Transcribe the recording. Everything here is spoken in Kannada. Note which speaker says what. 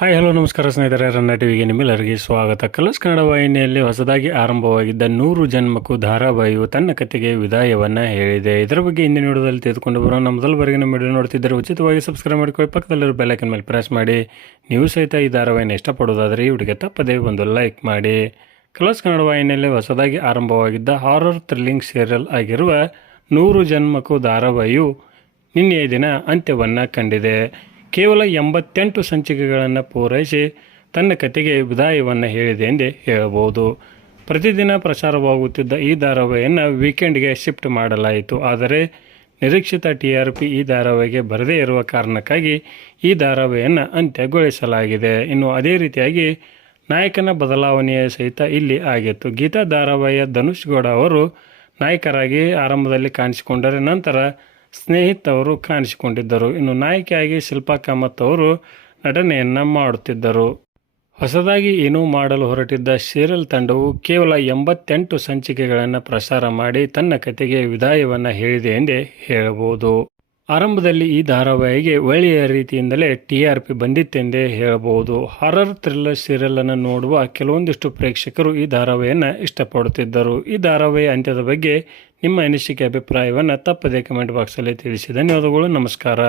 Speaker 1: ಹಾಯ್, ಹಲೋ, ನಮಸ್ಕಾರ ಸ್ನೇಹಿತರೆ. ರನ್ನ ಟಿವಿಗೆ ನಿಮ್ಮೆಲ್ಲರಿಗೆ ಸ್ವಾಗತ. ಕಲರ್ಸ್ ಕನ್ನಡ ವಾಹಿನಿಯಲ್ಲಿ ಹೊಸದಾಗಿ ಆರಂಭವಾಗಿದ್ದ ನೂರು ಜನ್ಮಕ್ಕೂ ಧಾರಾವಾಹಿಯು ತನ್ನ ಕತೆಗೆ ವಿದಾಯವನ್ನು ಹೇಳಿದೆ. ಇದರ ಬಗ್ಗೆ ಹಿಂದಿನ ವಿಡಿಯೋದಲ್ಲಿ ತೆಗೆದುಕೊಂಡು ಬರೋ ನಮ್ಮ ಮೊದಲವರೆಗೆ ನಮ್ಮ ವಿಡಿಯೋ ನೋಡ್ತಿದ್ದರೆ ಉಚಿತವಾಗಿ ಸಬ್ಸ್ಕ್ರೈಬ್ ಮಾಡಿಕೊಳ್ಳಿ. ಪಕ್ಕದಲ್ಲಿರೋ ಬೆಲೈಕನ್ ಮೇಲೆ ಪ್ರೆಸ್ ಮಾಡಿ. ನೀವು ಸಹಿತ ಈ ಧಾರಾವಾಹಿನ ಇಷ್ಟಪಡೋದಾದರೆ ಈ ವಿಡಿಯೋಗೆ ತಪ್ಪದೇ ಒಂದು ಲೈಕ್ ಮಾಡಿ. ಕಲರ್ಸ್ ಕನ್ನಡ ವಾಹಿನಿಯಲ್ಲಿ ಹೊಸದಾಗಿ ಆರಂಭವಾಗಿದ್ದ ಹಾರರ್ ಥ್ರಿಲ್ಲಿಂಗ್ ಸೀರಿಯಲ್ ಆಗಿರುವ ನೂರು ಜನ್ಮಕ್ಕೂ ಧಾರಾವಾಹಿಯು ನಿನ್ನೆಯ ದಿನ ಅಂತ್ಯವನ್ನು ಕಂಡಿದೆ. ಕೇವಲ ಎಂಬತ್ತೆಂಟು ಸಂಚಿಕೆಗಳನ್ನು ಪೂರೈಸಿ ತನ್ನ ಕತೆಗೆ ವಿದಾಯವನ್ನು ಹೇಳಿದೆ ಎಂದೇ ಹೇಳಬಹುದು. ಪ್ರತಿದಿನ ಪ್ರಸಾರವಾಗುತ್ತಿದ್ದ ಈ ಧಾರಾವಾಹಿಯನ್ನು ವೀಕೆಂಡ್ಗೆ ಶಿಫ್ಟ್ ಮಾಡಲಾಯಿತು. ಆದರೆ ನಿರೀಕ್ಷಿತ ಟಿ ಆರ್ ಪಿ ಈ ಧಾರಾವಾಹಿಗೆ ಬರದೇ ಇರುವ ಕಾರಣಕ್ಕಾಗಿ ಈ ಧಾರಾವಾಹಿಯನ್ನು ಅಂತ್ಯಗೊಳಿಸಲಾಗಿದೆ. ಇನ್ನು ಅದೇ ರೀತಿಯಾಗಿ ನಾಯಕನ ಬದಲಾವಣೆಯ ಸಹಿತ ಇಲ್ಲಿ ಆಗಿತ್ತು. ಗೀತಾ ಧಾರಾವಾಹಿಯ ಧನುಷ್ ಗೌಡ ಅವರು ನಾಯಕರಾಗಿ ಆರಂಭದಲ್ಲಿ ಕಾಣಿಸಿಕೊಂಡರೆ ನಂತರ ಸ್ನೇಹಿತ್ ಅವರು ಕಾಣಿಸಿಕೊಂಡಿದ್ದರು. ಇನ್ನು ನಾಯಕಿಯಾಗಿ ಶಿಲ್ಪಾ ಕಾಮತ್ ಅವರು ನಟನೆಯನ್ನು ಮಾಡುತ್ತಿದ್ದರು. ಹೊಸದಾಗಿ ಏನೂ ಮಾಡಲು ಹೊರಟಿದ್ದ ಸೀರಿಯಲ್ ತಂಡವು ಕೇವಲ ಎಂಬತ್ತೆಂಟು ಸಂಚಿಕೆಗಳನ್ನು ಪ್ರಸಾರ ಮಾಡಿ ತನ್ನ ಕತೆಗೆ ವಿದಾಯವನ್ನು ಹೇಳಿದೆ ಎಂದೇ ಹೇಳಬಹುದು. ಆರಂಭದಲ್ಲಿ ಈ ಧಾರಾವಾಹಿಗೆ ಒಳ್ಳೆಯ ರೀತಿಯಿಂದಲೇ ಟಿ ಆರ್ ಪಿ ಬಂದಿತ್ತೆಂದೇ ಹೇಳಬಹುದು. ಹಾರರ್ ಥ್ರಿಲ್ಲರ್ ಸೀರಿಯಲ್ ಅನ್ನು ನೋಡುವ ಕೆಲವೊಂದಿಷ್ಟು ಪ್ರೇಕ್ಷಕರು ಈ ಧಾರಾವಾಹಿಯನ್ನು ಇಷ್ಟಪಡುತ್ತಿದ್ದರು. ಈ ಧಾರಾವಾಹಿ ಅಂತ್ಯದ ಬಗ್ಗೆ ನಿಮ್ಮ ಅನಿಸಿಕೆ ಅಭಿಪ್ರಾಯವನ್ನು ತಪ್ಪದೇ ಕಮೆಂಟ್ ಬಾಕ್ಸಲ್ಲಿ ತಿಳಿಸಿ. ಧನ್ಯವಾದಗಳು ನಮಸ್ಕಾರ.